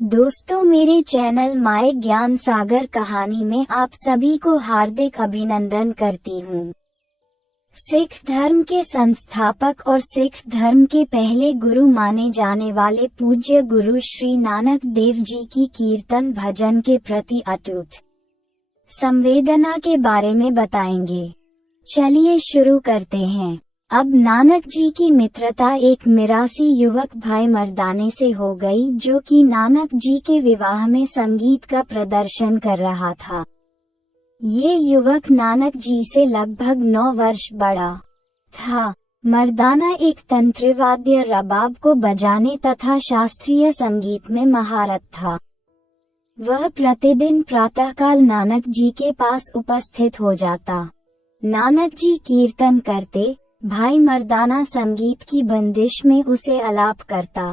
दोस्तों, मेरे channel my ज्ञान सागर कहानी में आप सभी को हार्दिक अभिनंदन करती हूँ। सिख धर्म के संस्थापक और सिख धर्म के पहले गुरु माने जाने वाले पूज्य गुरु श्री नानक देव जी की कीर्तन भजन के प्रति अटूट संवेदना के बारे में बताएंगे। चलिए शुरू करते हैं। अब नानक जी की मित्रता एक मिरासी युवक भाई मर्दाने से हो गई, जो कि नानक जी के विवाह में संगीत का प्रदर्शन कर रहा था। ये युवक नानक जी से लगभग 9 वर्ष बड़ा था। मर्दाना एक तंत्रवाद्य रबाब को बजाने तथा शास्त्रीय संगीत में महारत था। वह प्रतिदिन प्रातःकाल नानक जी के पास उपस्थित हो जाता। नानक जी कीर्तन करते, भाई मर्दाना संगीत की बंदिश में उसे आलाप करता।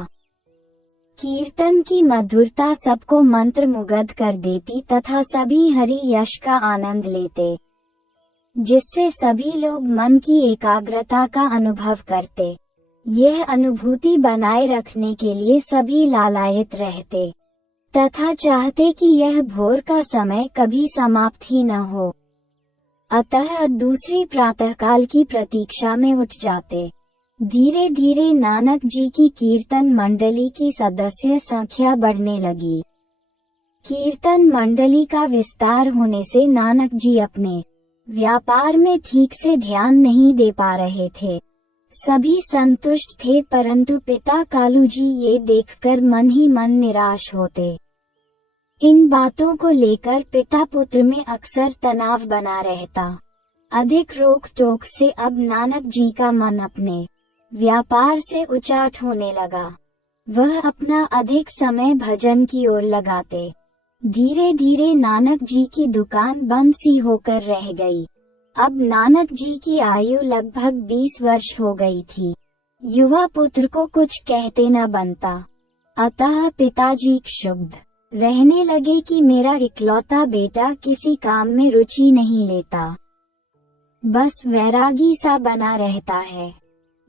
कीर्तन की मधुरता सबको मंत्रमुग्ध कर देती तथा सभी हरि यश का आनंद लेते, जिससे सभी लोग मन की एकाग्रता का अनुभव करते। यह अनुभूति बनाए रखने के लिए सभी लालायित रहते तथा चाहते कि यह भोर का समय कभी समाप्त ही न हो। अतः दूसरी प्रातःकाल की प्रतीक्षा में उठ जाते। धीरे धीरे नानक जी की कीर्तन मंडली की सदस्य संख्या बढ़ने लगी। कीर्तन मंडली का विस्तार होने से नानक जी अपने व्यापार में ठीक से ध्यान नहीं दे पा रहे थे। सभी संतुष्ट थे, परंतु पिता कालू जी ये देखकर मन ही मन निराश होते। इन बातों को लेकर पिता पुत्र में अक्सर तनाव बना रहता। अधिक रोक टोक से अब नानक जी का मन अपने व्यापार से उचाट होने लगा। वह अपना अधिक समय भजन की ओर लगाते। धीरे धीरे नानक जी की दुकान बंद सी होकर रह गई। अब नानक जी की आयु लगभग 20 वर्ष हो गई थी। युवा पुत्र को कुछ कहते न बनता। अतः पिताजी क्षुब्ध रहने लगे कि मेरा इकलौता बेटा किसी काम में रुचि नहीं लेता, बस वैरागी सा बना रहता है।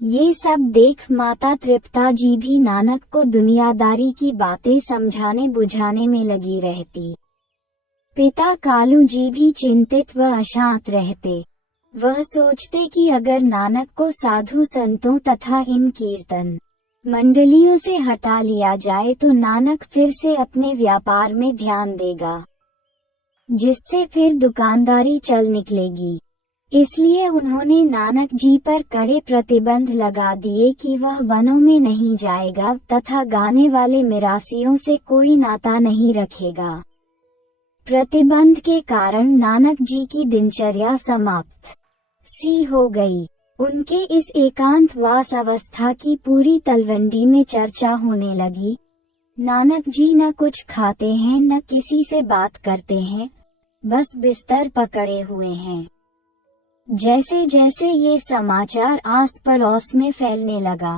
ये सब देख माता तृप्ता जी भी नानक को दुनियादारी की बातें समझाने बुझाने में लगी रहती। पिता कालू जी भी चिंतित व अशांत रहते। वह सोचते कि अगर नानक को साधु संतों तथा इन कीर्तन मंडलियों से हटा लिया जाए तो नानक फिर से अपने व्यापार में ध्यान देगा, जिससे फिर दुकानदारी चल निकलेगी। इसलिए उन्होंने नानक जी पर कड़े प्रतिबंध लगा दिए कि वह वनों में नहीं जाएगा तथा गाने वाले मिरासियों से कोई नाता नहीं रखेगा। प्रतिबंध के कारण नानक जी की दिनचर्या समाप्त सी हो गई। उनके इस एकांतवास अवस्था की पूरी तलवंडी में चर्चा होने लगी। नानक जी न कुछ खाते हैं, न किसी से बात करते हैं, बस बिस्तर पकड़े हुए हैं। जैसे जैसे ये समाचार आस पड़ोस में फैलने लगा,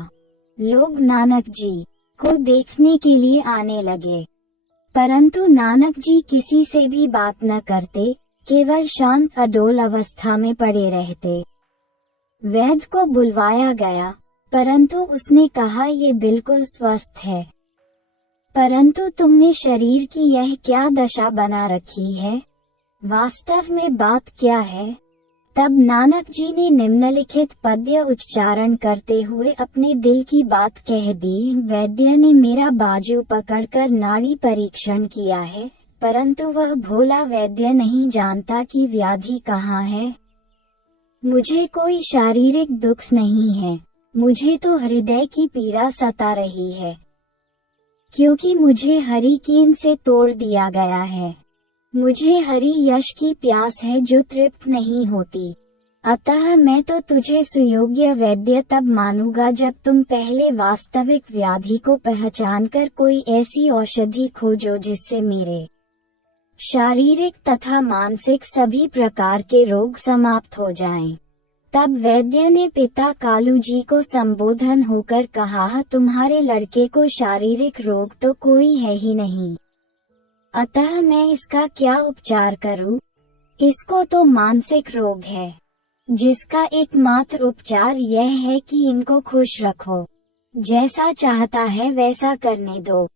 लोग नानक जी को देखने के लिए आने लगे, परंतु नानक जी किसी से भी बात न करते, केवल शांत अडोल अवस्था में पड़े रहते। वैद्य को बुलवाया गया, परंतु उसने कहा ये बिल्कुल स्वस्थ है, परंतु तुमने शरीर की यह क्या दशा बना रखी है, वास्तव में बात क्या है। तब नानक जी ने निम्नलिखित पद्य उच्चारण करते हुए अपने दिल की बात कह दी। वैद्य ने मेरा बाजू पकड़कर नाड़ी परीक्षण किया है, परंतु वह भोला वैद्य नहीं जानता कि व्याधि कहाँ है। मुझे कोई शारीरिक दुख नहीं है, मुझे तो हृदय की पीड़ा सता रही है, क्योंकि मुझे हरि कीन से तोड़ दिया गया है। मुझे हरि यश की प्यास है जो तृप्त नहीं होती। अतः मैं तो तुझे सुयोग्य वैद्य तब मानूंगा जब तुम पहले वास्तविक व्याधि को पहचानकर कोई ऐसी औषधि खोजो जिससे मेरे शारीरिक तथा मानसिक सभी प्रकार के रोग समाप्त हो जाएं। तब वैद्य ने पिता कालू जी को संबोधन होकर कहा, तुम्हारे लड़के को शारीरिक रोग तो कोई है ही नहीं, अतः मैं इसका क्या उपचार करूं? इसको तो मानसिक रोग है, जिसका एकमात्र उपचार यह है कि इनको खुश रखो, जैसा चाहता है वैसा करने दो।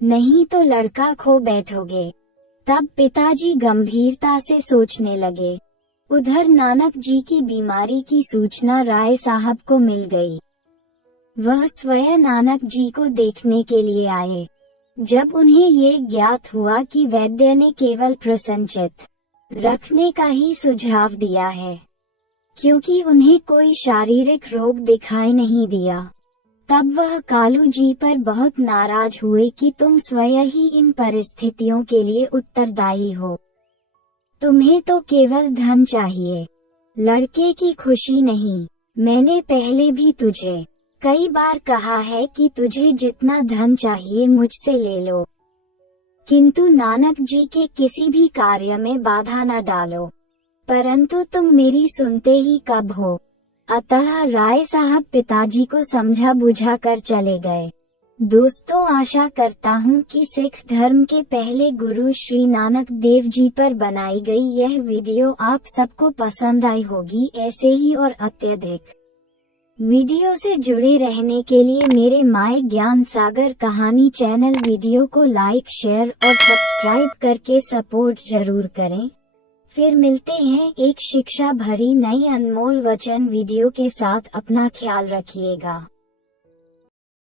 नहीं तो लड़का खो बैठोगे। तब पिताजी गंभीरता से सोचने लगे। उधर नानक जी की बीमारी की सूचना राय साहब को मिल गई। वह स्वयं नानक जी को देखने के लिए आए। जब उन्हें ये ज्ञात हुआ कि वैद्य ने केवल प्रसन्नचित्त रखने का ही सुझाव दिया है, क्योंकि उन्हें कोई शारीरिक रोग दिखाई नहीं दिया, तब वह कालू जी पर बहुत नाराज हुए कि तुम स्वयं ही इन परिस्थितियों के लिए उत्तरदायी हो। तुम्हें तो केवल धन चाहिए, लड़के की खुशी नहीं। मैंने पहले भी तुझे कई बार कहा है कि तुझे जितना धन चाहिए मुझसे ले लो, किंतु नानक जी के किसी भी कार्य में बाधा न डालो। परंतु तुम मेरी सुनते ही कब हो। अतः राय साहब पिताजी को समझा बुझा कर चले गए। दोस्तों, आशा करता हूँ कि सिख धर्म के पहले गुरु श्री नानक देव जी पर बनाई गई यह वीडियो आप सबको पसंद आई होगी। ऐसे ही और अत्यधिक वीडियो से जुड़े रहने के लिए मेरे माय ज्ञान सागर कहानी चैनल वीडियो को लाइक, शेयर और सब्सक्राइब करके सपोर्ट जरूर करें। फिर मिलते हैं एक शिक्षा भरी नई अनमोल वचन वीडियो के साथ। अपना ख्याल रखिएगा।